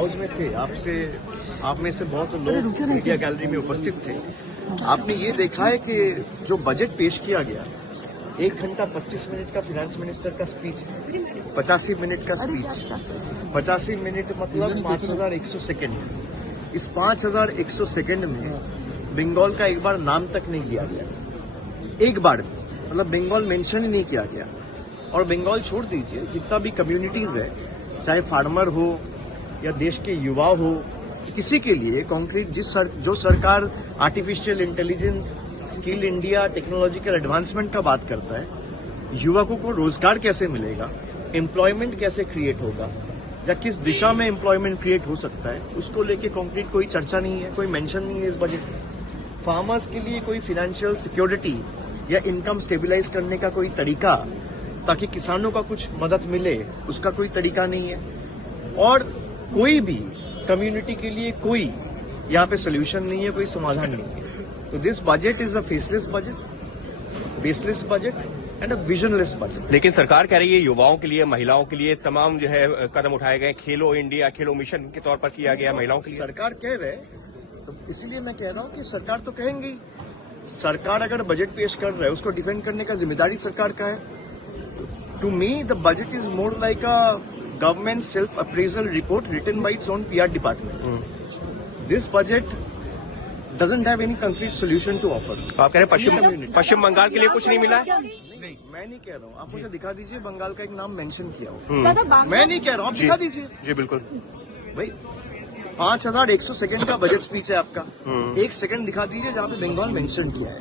House में थे, आप में से बहुत लोग मीडिया गैलरी में उपस्थित थे। आपने ये देखा है कि जो बजट पेश किया गया 1 घंटा 25 मिनट का फाइनेंस मिनिस्टर का स्पीच, 85 मिनट का स्पीच, 85 मिनट मतलब 5100 सेकेंड। इस 5100 सेकेंड में बंगाल का एक बार नाम तक नहीं लिया गया, एक बार भी, मतलब बंगाल मेंशन ही नहीं किया गया। और बंगाल छोड़ दीजिए, जितना भी कम्युनिटीज है, चाहे फार्मर हो या देश के युवा हो, किसी के लिए कॉन्क्रीट जो सरकार artificial intelligence, skill India, technological advancement का बात करता है, युवकों को रोजगार कैसे मिलेगा, एम्प्लॉयमेंट कैसे क्रिएट होगा या किस दिशा में एम्प्लॉयमेंट क्रिएट हो सकता है, उसको लेके कॉन्क्रीट कोई चर्चा नहीं है, कोई मेंशन नहीं है इस बजट में। फार्मर्स के लिए कोई फाइनेंशियल सिक्योरिटी या इनकम स्टेबिलाईज करने का कोई तरीका, ताकि किसानों का कुछ मदद मिले, उसका कोई तरीका नहीं है। और कोई भी कम्युनिटी के लिए कोई यहाँ पे सोल्यूशन नहीं है, कोई समाधान नहीं है। तो this budget is a faceless budget, baseless budget and a visionless budget. लेकिन सरकार कह रही है युवाओं के लिए, महिलाओं के लिए तमाम जो है कदम उठाए गए, खेलो इंडिया, खेलो मिशन के तौर पर किया गया महिलाओं के लिए। सरकार कह रहे, तो इसीलिए मैं कह रहा हूँ कि सरकार तो कहेंगे ही। सरकार अगर बजट पेश कर रहा है, उसको डिफेंड करने का जिम्मेदारी सरकार का है। To me the budget is more like a government self appraisal report written by its own PR department. This budget doesn't have any concrete solution to offer. आप कह रहे हैं पश्चिम बंगाल के लिए कुछ नहीं मिला है? नहीं, मैं नहीं कह रहा हूँ। आप मुझे दिखा दीजिए बंगाल का एक नाम मेंशन किया हो। मैं नहीं कह रहा हूँ, आप दिखा दीजिए। जी बिल्कुल भाई, 5100 सेकंड का बजट स्पीच है आपका, 1 सेकंड दिखा दीजिए जहाँ पे बंगाल मेंशन किया है,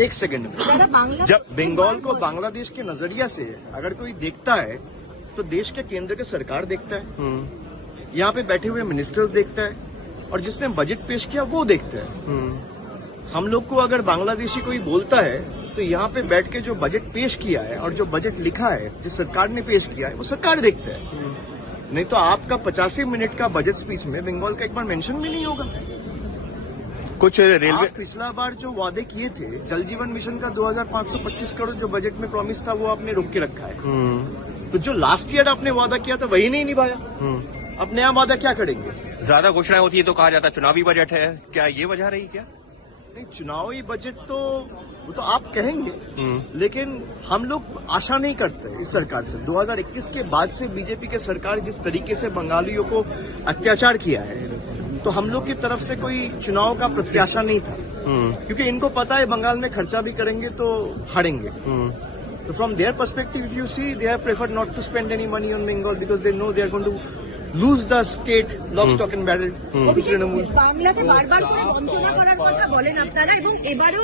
1 सेकंड में। जब बंगाल को बांग्लादेश के नजरिया से अगर कोई देखता है, तो देश के केंद्र के सरकार देखता है, यहाँ पे बैठे हुए मिनिस्टर्स देखता है, और जिसने बजट पेश किया वो देखते हैं। हम लोग को अगर बांग्लादेशी कोई बोलता है, तो यहाँ पे बैठ के जो बजट पेश किया है और जो बजट लिखा है, जिस सरकार ने पेश किया है, वो सरकार देखता है। नहीं तो आपका 85 मिनट का बजट स्पीच में बंगाल का एक बार मेंशन भी नहीं होगा। कुछ रेलवे पिछला बार जो वादे किए थे, जल जीवन मिशन का 2525 करोड़ जो बजट में प्रॉमिस था, वो आपने रोक के रखा है। तो जो लास्ट ईयर आपने वादा किया था, वही नहीं निभाया। अब नया वादा क्या करेंगे? ज्यादा घोषणाएं होती है तो कहा जाता है चुनावी बजट है, क्या ये वजह रही क्या? नहीं, चुनावी बजट तो वो तो आप कहेंगे, लेकिन हम लोग आशा नहीं करते इस सरकार से। 2021 के बाद से बीजेपी के सरकार जिस तरीके से बंगालियों को अत्याचार किया है, तो हम लोग की तरफ से कोई चुनाव का प्रत्याशा नहीं था, क्योंकि इनको पता है बंगाल में खर्चा भी करेंगे तो हारेंगे। तो from their perspective, if you see, they have preferred not to spend any money on Bengal because they know they are going to lose the state lock stock and barrel. বাংলাকে বারবার করে বঞ্চনা করার কথা বলেন আপনারা, এবং এবারেও